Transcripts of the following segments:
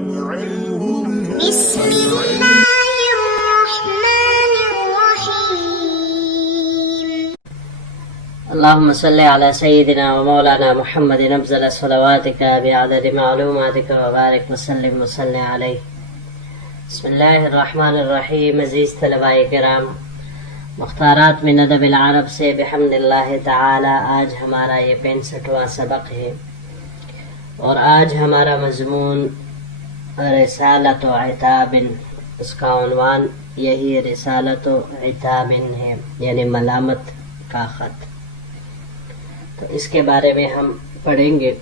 بسم الله الرحمن الرحيم. اللهم صل على سيدنا ومولانا محمد أفضل صلواتك بعدد معلوماتك وبارك وسلم عليه. بسم اللہ الرحمن الرحیم. عزیز طلباء کرام، مختارات من ادب العرب سے بحمد اللہ تعالی آج ہمارا یہ 65واں سبق ہے، اور آج ہمارا مضمون رسالۃ عتاب، اس کا عنوان یہی رسالۃ عتاب ہے، یعنی ملامت کا خط. تو اس کے بارے میں ہم پڑھیں گے،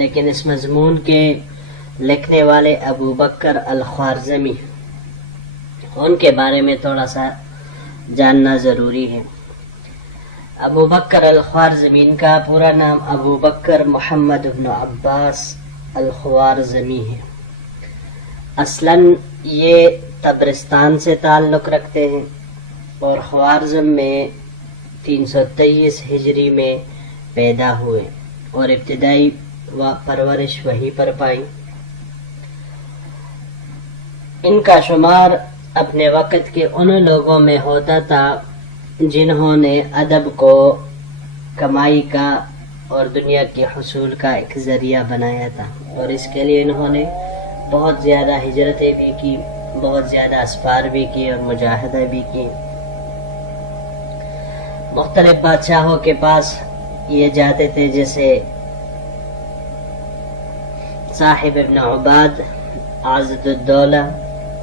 لیکن اس مضمون کے لکھنے والے ابو بکر الخوارزمی، ان کے بارے میں تھوڑا سا جاننا ضروری ہے. ابو بکر الخوارزمی کا پورا نام ابو بکر محمد بن عباس الخوارزمی ہے. اصلاً یہ تبرستان سے تعلق رکھتے ہیں اور خوارزم میں 323 ہجری میں پیدا ہوئے اور ابتدائی پرورش وہیں پر پائی. ان کا شمار اپنے وقت کے ان لوگوں میں ہوتا تھا جنہوں نے ادب کو کمائی کا اور دنیا کے حصول کا ایک ذریعہ بنایا تھا، اور اس کے لیے انہوں نے بہت زیادہ ہجرتیں بھی کی، بہت زیادہ اسفار بھی کی اور مجاہدہ بھی کی. مختلف بادشاہوں کے پاس یہ جاتے تھے، جیسے صاحب ابن عباد، عزت الدولہ،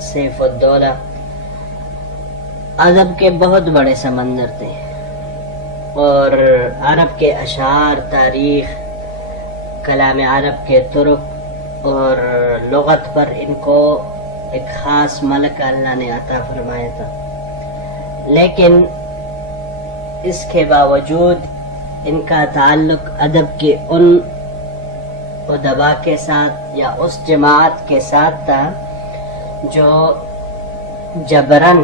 سیف الدولہ. ادب کے بہت بڑے سمندر تھے، اور عرب کے اشعار، تاریخ، کلام عرب کے طرق اور لغت پر ان کو ایک خاص ملک اللہ نے عطا فرمایا تھا. لیکن اس کے باوجود ان کا تعلق ادب کے ان ادبا کے ساتھ یا اس جماعت کے ساتھ تھا جو جبراً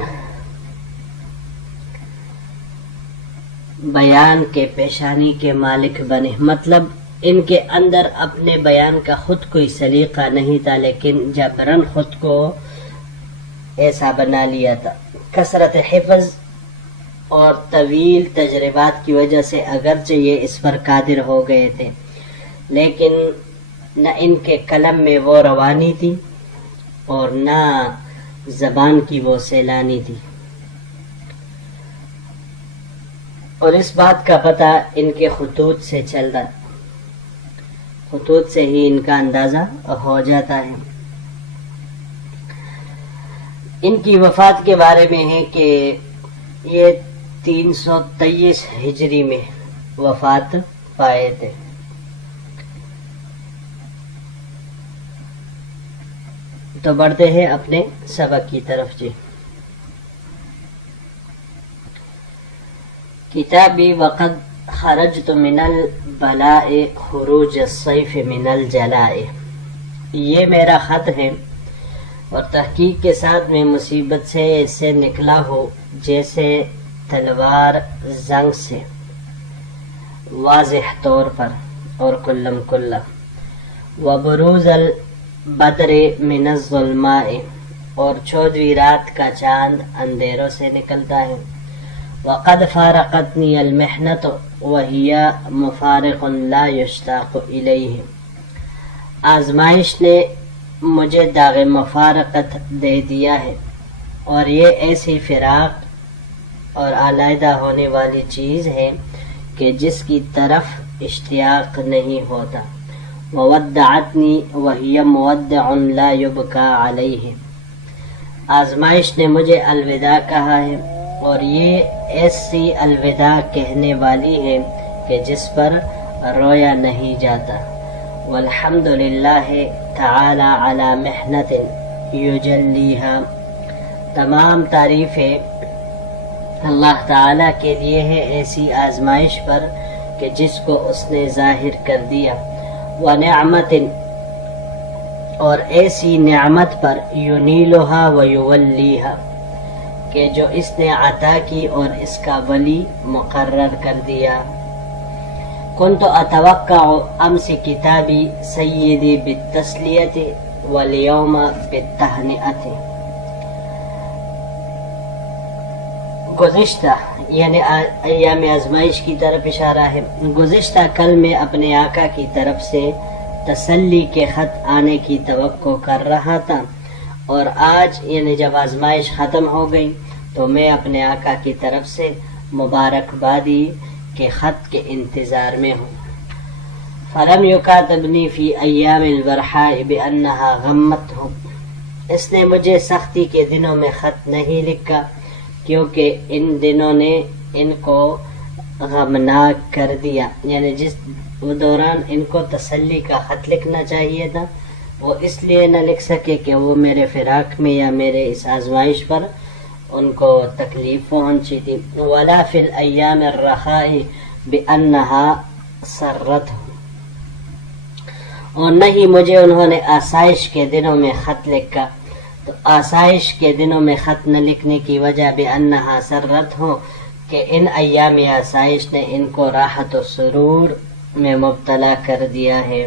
بیان کے پیشانی کے مالک بنے. مطلب ان کے اندر اپنے بیان کا خود کوئی سلیقہ نہیں تھا، لیکن جبراً خود کو ایسا بنا لیا تھا. کثرت حفظ اور طویل تجربات کی وجہ سے اگرچہ یہ اس پر قادر ہو گئے تھے، لیکن نہ ان کے قلم میں وہ روانی تھی اور نہ زبان کی وہ سیلانی تھی. اور اس بات کا پتہ ان کے خطوط سے چل رہا، خطوط سے ہی ان کا اندازہ ہو جاتا ہے. ان کی وفات کے بارے میں ہے کہ یہ 323 ہجری میں وفات پائے تھے. تو بڑھتے ہیں اپنے سبق کی طرف. جی، کتابی وقد خرجت من البلاء خروج الصیف من الجلاء. یہ میرا خط ہے، اور تحقیق کے ساتھ میں مصیبت سے ایسے نکلا ہو جیسے تلوار زنگ سے، واضح طور پر اور کلم کلہ. وبروز البدر من الظلماء، اور چودھویں رات کا چاند اندھیروں سے نکلتا ہے. وقد فارقتنی المحنت وہی مفارق لا یشتاق الیہ. آزمائش نے مجھے داغ مفارقت دے دیا ہے، اور یہ ایسی فراق اور علیحدہ ہونے والی چیز ہے کہ جس کی طرف اشتیاق نہیں ہوتا. وودعتنی وہی مودع لا یبکا علیہ. آزمائش نے مجھے الوداع کہا ہے، اور یہ ایسی الوداع کہنے والی ہے کہ جس پر رویا نہیں جاتا. والحمد للہ تعالی علی محنت یجلیہا. تمام تعریفیں اللہ تعالی کے لیے ہے ایسی آزمائش پر کہ جس کو اس نے ظاہر کر دیا. ونعمت، اور ایسی نعمت پر ینیلہا ویولیہا کہ جو اس نے عطا کی اور اس کا ولی مقرر کر دیا. كنت أتوقع أمس كتابي سيدي بالتسلية वलियौम बित्तहनिअति। गुज़िश्ता यानी अय्याम आज़माइश की तरफ इशारा है। गुज़िश्ता कल मैं अपने आका की तरफ से तसल्ली के ख़त आने की तवक्को कर रहा था, और आज यानी जब आज़माइश ख़त्म हो गई तो मैं अपने आका की तरफ से मुबारकबादी के ख़त के इंतज़ार में हूँ। फलम युकातबनी फ़ी अय्यामिल बरहाइ बिअन्नहा गम्मतहु, इसने मुझे सख्ती के दिनों में ख़त नहीं लिखा क्योंकि इन दिनों ने इनको गमनाक कर दिया, यानी जिस दौरान इनको तसल्ली का ख़त लिखना चाहिए था वो इसलिए न लिख सके कि वो मेरे फिराक में या मेरे इस आज़माइश पर उनको तकलीफ़ पहुँची थी। वला फिल अय्याम अर्रखाई बिअन्नहा सर्रतहु, और नहीं मुझे उन्होंने आसाइश के दिनों में ख़त लिखा। तो आसाइश के दिनों में ख़त न लिखने की वजह बिअन्नहा सर्रत हो कि इन अय्याम आसाइश ने इनको राहत और सुरूर में मुब्तला कर दिया है,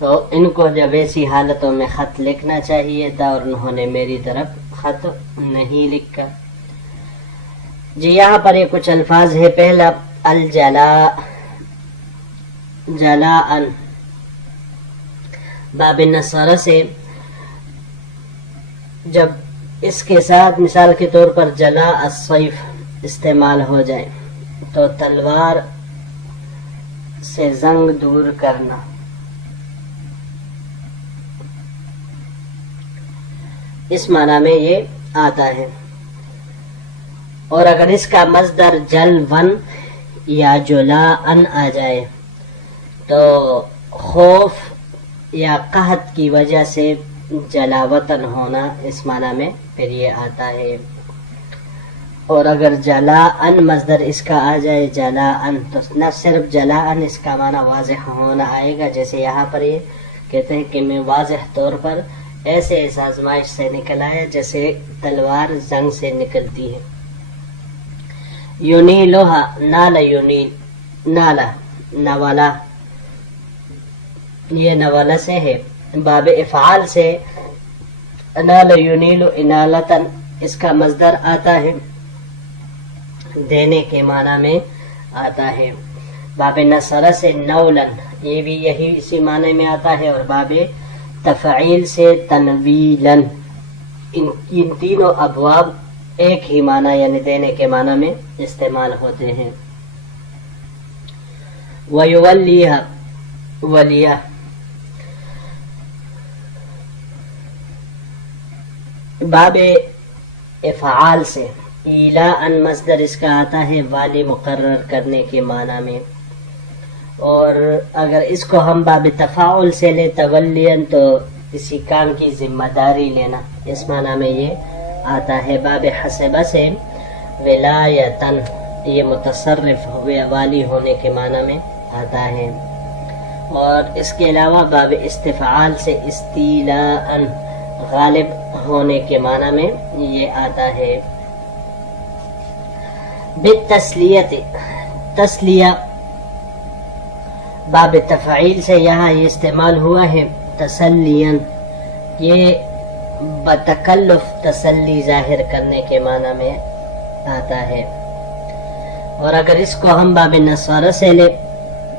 तो इनको जब ऐसी हालतों में ख़त लिखना चाहिए था और उन्होंने मेरी तरफ ख़त नहीं लिखा। जी यहाँ पर ये कुछ अल्फाज है। पहला अल जलाअन, बाब नसर से जब इसके साथ मिसाल के तौर पर जला अस्सैफ इस्तेमाल हो जाए तो तलवार से जंग दूर करना। इस माना में ये आता है। और अगर इसका मस्दर जलवन या जुलाअन आ जाए तो खौफ या कहत की वजह से जलावतन होना, इस माना में फिर ये आता है। और अगर जलाअन मस्दर इसका आ जाए जलाअन, तो न सिर्फ जलाअन इसका माना वाज़ेह होना आएगा, जैसे यहाँ पर ये कहते हैं कि मैं वाज़ेह तौर पर ऐसे इस आज़माइश से निकल आया जैसे तलवार जंग से निकलती है। युनीलुहा, नाला युनील, नाला नवाला, ये नवाला से है। बाब इफ़ाल से नाला युनीलु इनालतन, इसका मज़दर आता है देने के माना में आता है। बाब नसर से नौलन, ये भी यही इसी माने में आता है। और बाब तफ़ईल से तनवीलन, इन तीनों अबवाब एक ही माना यानी देने के माना में इस्तेमाल होते हैं। वयुवल्लिहा, वलिया, बाब इफ़आल से इलाअन मस्दर इसका आता है वाली मुकर्रर करने के माना में। और अगर इसको हम बाब तफ़ाउल से ले तवल्लियन, तो किसी काम की जिम्मेदारी लेना, इस माना में ये आता है। बाब हसबा से विलायतन, ये मुतसर्रिफ हुए वाली होने के माना में आता है। और इसके अलावा बाब इस्तिफ़आल से इस्तीलाअन, गालिब होने के माना में ये आता है। बित्तस्लियत, तस्लिया बाब तफ़ईल से यहाँ ये इस्तेमाल हुआ है तसल्लियन, ये बतकल्लुफ तसल्ली जाहिर करने के माना में आता है। और अगर इसको हम बाब नसर से ले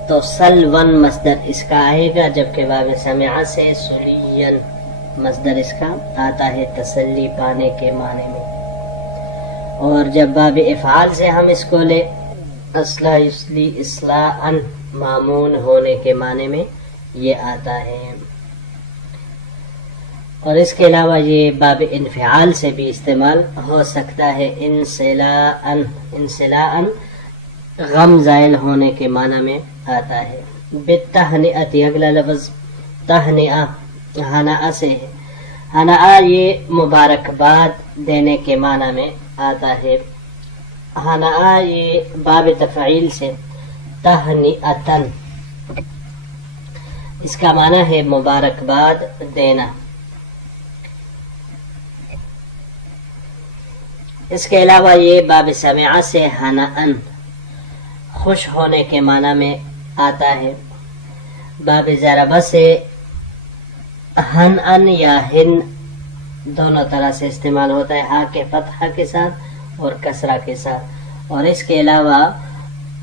तो सलवन मस्दर इसका आएगा, जबकि बाब समिआ से सुलियन मस्दर इसका आता है तसल्ली पाने के माने में। और जब बाब इफ़आल से हम इसको ले असला युस्ली इस्लाअन, मामून होने के माने में ये आता है। और इसके अलावा ये बाब इन्फ़िआल से भी इस्तेमाल हो सकता है। इंसिलाअन, इंसिलाअन गम ज़ाइल होने के माना में आता है। बित्तहनिअति, अगला लफ्ज़ तहनिआ, हनाआ से है। हनाआ ये मुबारकबाद देने के माना में आता है। हनाआ ये बाब तफ़ईल से तहनिअतन, इसका माना है मुबारकबाद देना। इसके अलावा ये बाब समिआ से हनाअन, खुश होने के माना में आता है। बाब ज़रबा से हन अन या हिन दोनों तरह से इस्तेमाल होता है, हा के फतहा के साथ और कसरा के साथ, और इसके अलावा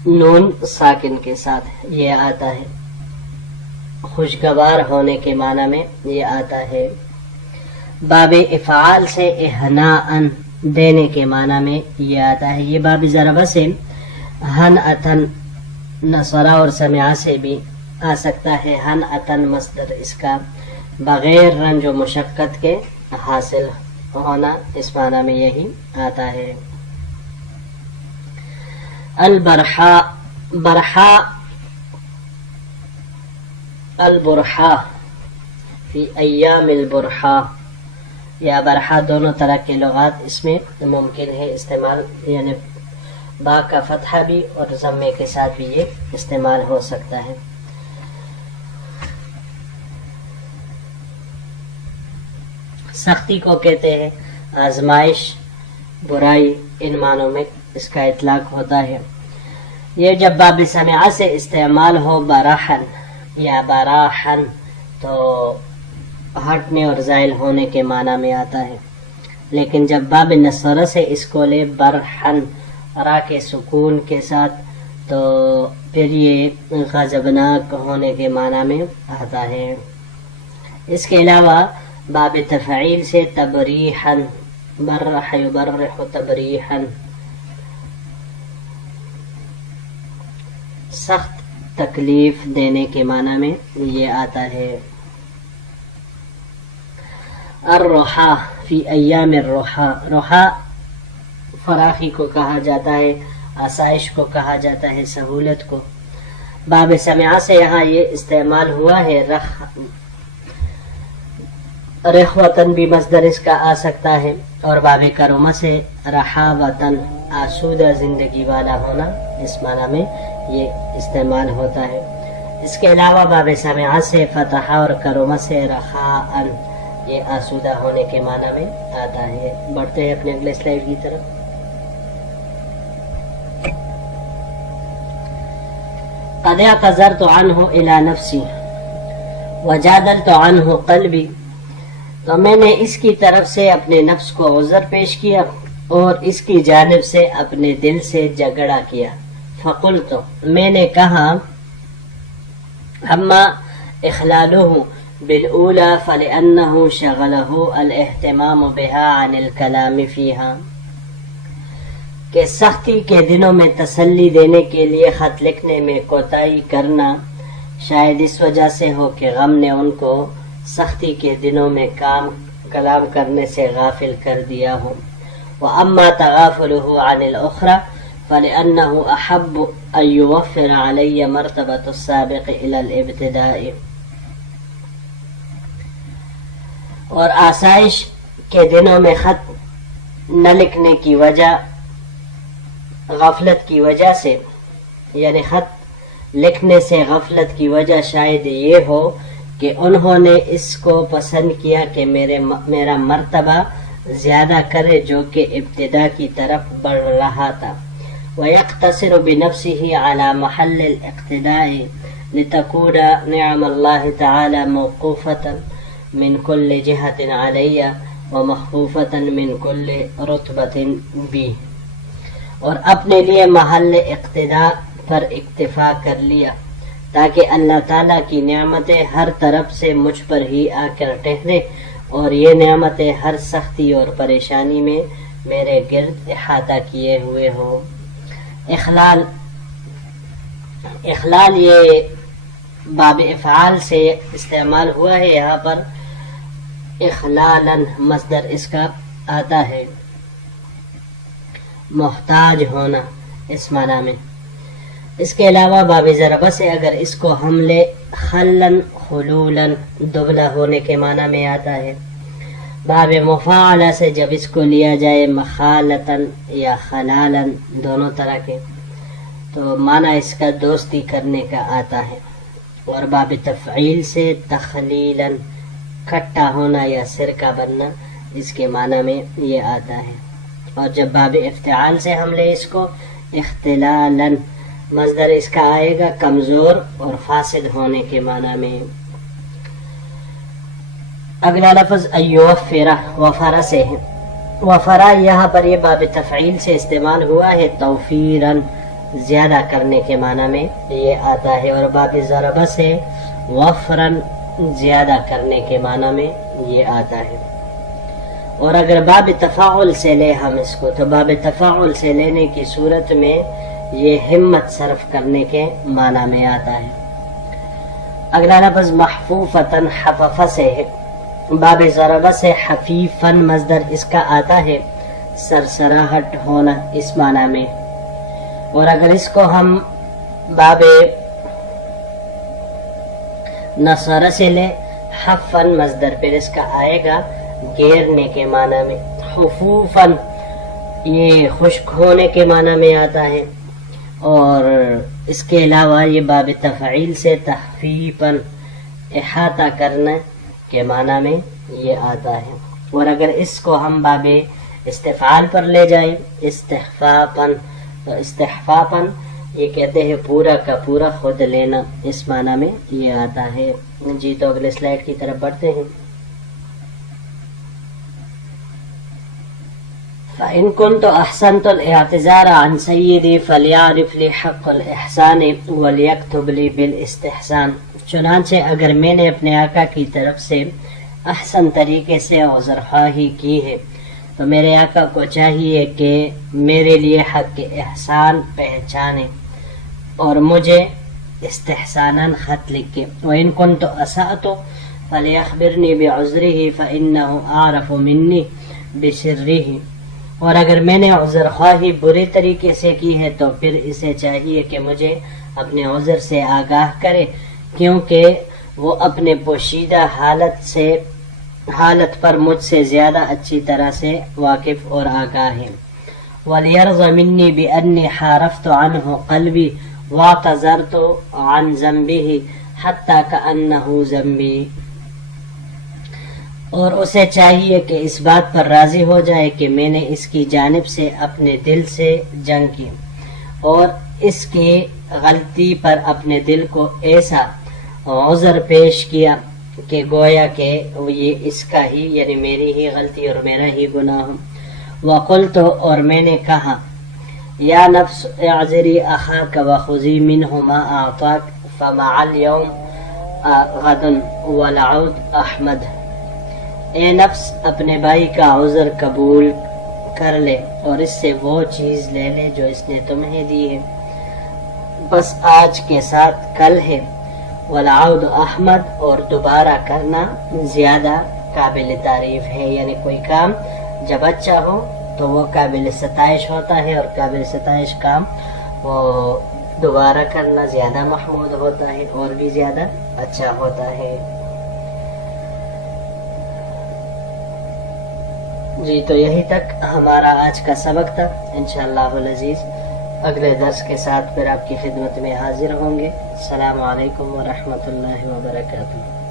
नून साकिन के साथ ये आता है। खुशगवार होने के माना में ये आता है। बाबे इफ़ाल से इहनाअन देने के माना में ये आता है। ये बाब ज़रबा से हन अतन नसरा और समिया से भी आ सकता है। हन अतन मस्दर इसका बगैर रंज व मुशक्क़त के हासिल होना, इस माना में यही आता है। अल बरहा, बरहा अल बुरहा फी अय्यामिल बुरहा या बरहा दोनों तरह के लुगात इसमें मुमकिन है इस्तेमाल, यानी बा का फतहा भी और ज़म्मे के साथ भी ये इस्तेमाल हो सकता है। सख्ती को कहते हैं आजमाइश, बुराई, इन मानों में इसका इतलाक होता है। ये जब बाब समिया से इस्तेमाल हो बराहन या बराहन तो हटने और ज़ाइल होने के माना में आता है, लेकिन जब बाब नसर से इसको ले बरहन रा के सुकून के साथ तो फिर ये गज़बनाक होने के माना में आता है। इसके अलावा बाब तफ़ईल से तबरीहन, बर्रह युबर्रिहु तबरीहन, सख्त तकलीफ देने के माना में ये आता है। अर्रोहा फी अय्याम अर्रोहा, रोहा फराखी को कहा जाता है, आसाइश को कहा जाता है, सहूलत को। बाब समिया से यहाँ ये इस्तेमाल हुआ है। रखवतन भी मस्दर इसका आ सकता है, और बाब करमा से रहा वतन आसूदा जिंदगी वाला होना, इस माना में ये इस्तेमाल होता है। इसके अलावा बाब समिया से फतहा और करमा से रखाअन ये आसूदा होने के माना में आता है। बढ़ते हैं अपने अगले स्लाइड की तरफ। क़द अतज़रतु अन्हु इला नफ्सी वजादलतु अन्हु क़ल्बी, तो मैंने इसकी तरफ से अपने नफ्स को उज़र पेश किया और इसकी जानिब से अपने दिल से झगड़ा किया। फ़क़ुल्तु, मैंने कहा, अम्मा इख़लालुहु बिलऊला फ़लिअन्नहु शग़लहु अल-इह्तिमाम बिहा अनिल कलाम फ़ीहा, कि सख्ती के दिनों में तसल्ली देने के लिए खत लिखने में कोताही करना शायद इस वजह से हो कि गम ने उनको सख्ती के दिनों में कलाम करने से गाफिल कर दिया हो। व अम्मा तगाफुलुहु अनिल उखरा फ़लिअन्नहु अहब्बु अन युवफ़्फ़िर अलय्य मर्तबतु साबिक़ इलल इब्तिदाई, और आसाइश के दिनों में खत न लिखने की वजह, गफलत की वजह से, यानी खत लिखने से गफलत की वजह शायद ये हो कि उन्होंने इसको पसंद किया कि मेरा मर्तबा ज्यादा करे जो कि इब्तिदा की तरफ बढ़ रहा था। वयक़्तसिरु बिनफ्सिही अला महल्लिल इक़्तिदाई लितकून निअमल्लाह तआला मौक़ूफ़तन मिन कुल्लि जिहतिन अलैया व मख़फ़ूफ़तन मिन कुल्लि रुतबतिन बी, और अपने लिए महल इक़्तिदा पर इक्तिफा कर लिया ताकि अल्लाह ताला की नेमतें हर तरफ से मुझ पर ही आकर ठहरे और ये नेमतें हर सख्ती और परेशानी में मेरे गिर्द इहाता किए हुए हो। इखलाल ये बाब इफ़आल से इस्तेमाल हुआ है, यहाँ पर इखलालन मस्दर इसका आता है, मोहताज होना इस माना में। इसके अलावा बाब ज़रबा से अगर इसको हमले खल्लन खुलूलन दुबला होने के माना में आता है। बाब मुफ़ाअला से जब इसको लिया जाए मखालतन या खलालन दोनों तरह के, तो माना इसका दोस्ती करने का आता है। और बाब तफ़ईल से तखलीलन खट्टा होना या सिरका बनना, इसके माना में ये आता है। और जब बाब इफ्तिआल से हम ले इसको इख्तिलालन, मज़दर इसका आएगा कमज़ोर और फासिद होने के माना में। اگلا لفظ ایوفرہ وفرہ سے ہے. وفرہ یہاں پر یہ باب تفعیل سے استعمال ہوا ہے توفیراً زیادہ کرنے کے معنی میں یہ آتا ہے, اور باب ضربہ سے وفراً زیادہ کرنے کے معنی میں یہ آتا ہے. اور اگر باب تفاعل سے لے ہم اس کو, تو باب تفاعل سے لینے کی صورت میں یہ ہمت صرف کرنے کے معنی میں آتا ہے. اگلا لفظ محفوفۃ حفف سے ہے. باب ضربہ سے حفیفاً مصدر اس کا آتا ہے سرسراہٹ ہونا اس معنی میں, اور اگر اس کو ہم باب نصر سے لے حفاً مصدر پھر اس کا آئے گا گھیرنے کے معنی میں. حفوفاً یہ خشک ہونے کے معنی میں آتا ہے, اور اس کے علاوہ یہ باب تفعیل سے تخفیفاً احاطہ کرنے کے معنی میں یہ آتا ہے. اور اگر اس کو ہم باب استفعال پر لے جائیں استخفافاً, تو استخفافاً یہ کہتے ہیں پورا کا پورا خود لینا اس معنی میں یہ آتا ہے. جی تو اگلے سلائیڈ کی طرف بڑھتے ہیں. فإن كنت أحسنت الاعتذار عن سيدي فليعرف لي حق الإحسان وليكتب لي بالاستحسان. چنانچہ اگر میں نے اپنے آقا کی طرف سے احسن طریقے سے عذر خواہی کی ہے تو میرے آقا کو چاہیے کہ میرے لیے حق احسان پہچانے اور مجھے استحساناً خط لکھے. وإن كنت أسأت فليخبرني بعذره فإنه أعرف مني بسره. اور اگر میں نے عذر خواہی برے طریقے سے کی ہے تو پھر اسے چاہیے کہ مجھے اپنے عذر سے آگاہ کرے, کیونکہ وہ اپنے پوشیدہ حالت پر مجھ سے زیادہ اچھی طرح سے واقف اور آگاہ ہے. وَلْيَرْضَ مِنِّي بِأَنِّي حَارَفْتُ عَنْهُ قَلْبِي وَاعْتَذَرْتُ عَنْ ذَنْبِهِ حَتَّى كَأَنَّهُ ذَنْبِي. اور اسے چاہیے کہ اس بات پر راضی ہو جائے کہ میں نے اس کی جانب سے اپنے دل سے جنگ کی اور اس کی غلطی پر اپنے دل کو ایسا عذر پیش کیا کہ گویا کہ یہ اس کا ہی یعنی میری ہی غلطی اور میرا ہی گناہ. وقلت اور میں نے کہا یا نفس اعذری اخاک وخذی منہ ما اعطاک فمع اليوم غد والعود احمد. اے نفس اپنے بھائی کا عذر قبول کر لے اور اس سے وہ چیز لے لے جو اس نے تمہیں دی ہے, بس آج کے ساتھ کل ہے. والعود احمد اور دوبارہ کرنا زیادہ قابل تعریف ہے, یعنی کوئی کام جب اچھا ہو تو وہ قابل ستائش ہوتا ہے اور قابل ستائش کام وہ دوبارہ کرنا زیادہ محمود ہوتا ہے اور بھی زیادہ اچھا ہوتا ہے. جی تو یہی تک ہمارا آج کا سبق تھا. انشاءاللہ العزیز اگلے درس کے ساتھ پھر آپ کی خدمت میں حاضر ہوں گے. السلام علیکم ورحمۃ اللہ وبرکاتہ.